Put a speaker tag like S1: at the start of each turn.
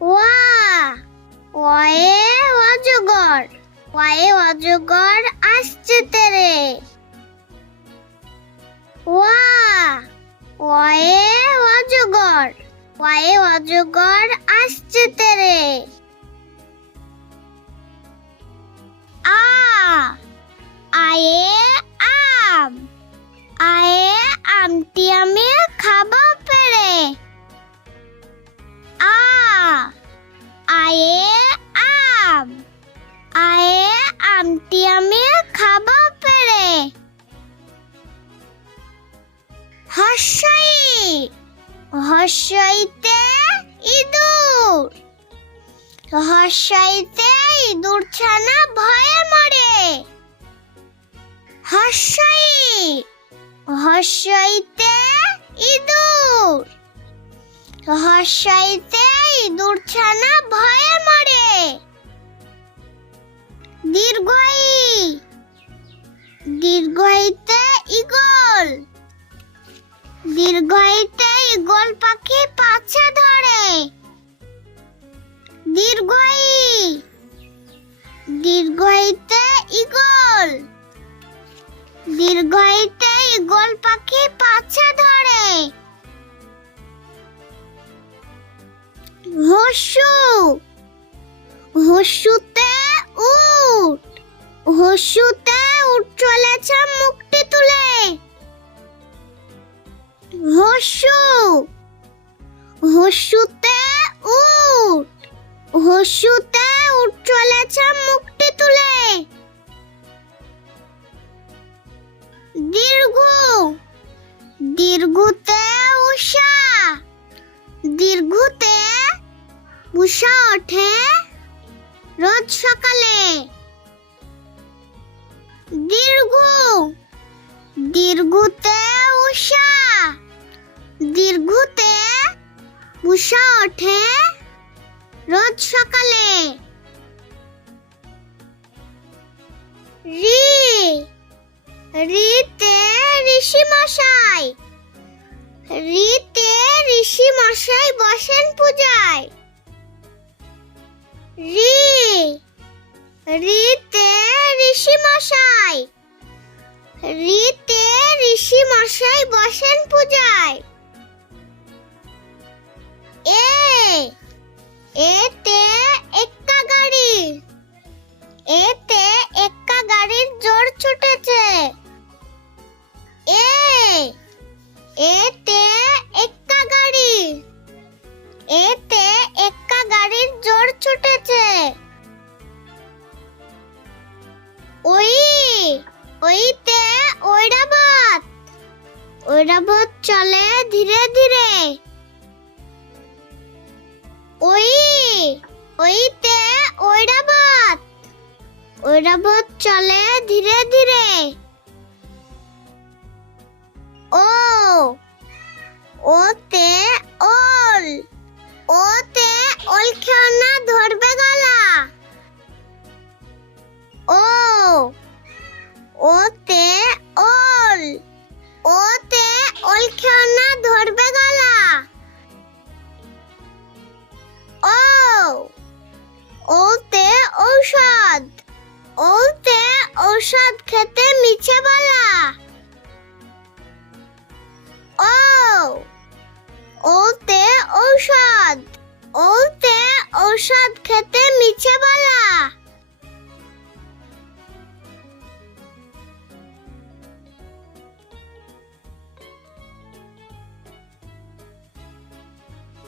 S1: ওয়া ওয়ে অজগর ওয়ে অজগর আসছে তেরে। ওয়া ওয়ে অজগর ওয়ে অজগর আসছে তেরে। আ, আয়ে আম, আয়ে আমটি আমি খাব আমটি আমি খাব পেরে। হর্ষই, হর্ষইতে ইঁদুর। হর্ষইতে ইঁদুর ছানা ভয়ে মরে। হর্ষই, হর্ষইতে ইঁদুর। হর্ষইতে ইঁদুর ছানা ভয়ে মরে। দীর্ঘইতে ইগল দীর্ঘইতে ইগল পাখি পাছে ধরে। দীর্ঘই দীর্ঘইতে ইগল দীর্ঘইতে ইগল পাখি পাছে ধরে। হস্যু হস্যুতে উট হস্যুতে চলেছে মুক্তি তুলে। হস্যু হস্যুতে উট হস্যুতে উট চলেছে মুক্তি তুলে। দীর্ঘ, দীর্ঘতে উষা দীর্ঘতে উষা ওঠে রোজ সকালে। দীর্ঘ, দীর্ঘতে উষা দীর্ঘতে উষা ওঠে রোজ সকালে। রি, রিতে ঋষি মশাই, রিতে ঋষি মশাই বসেন পূজায়। রি, রিতে ঋষি মশাই রিতে ঋষি মশাই বসেন পূজায়। এ, এতে এক্কা গাড়ি। এতে এক্কা গাড়ির জোর ছুটেছে। এ, এতে ঐরাবত চলে ধীরে ধীরে। ওই, ওইতে ঐরাবত। ঐরাবত চলে ধীরে ধীরে। ও, ওতে ওল ওতে ওল খেলনা ধরবে গলা। ঔষধ খেতে মিছে বলা। ও ওতে ঔষধ ওতে ঔষধ খেতে মিছে বলা।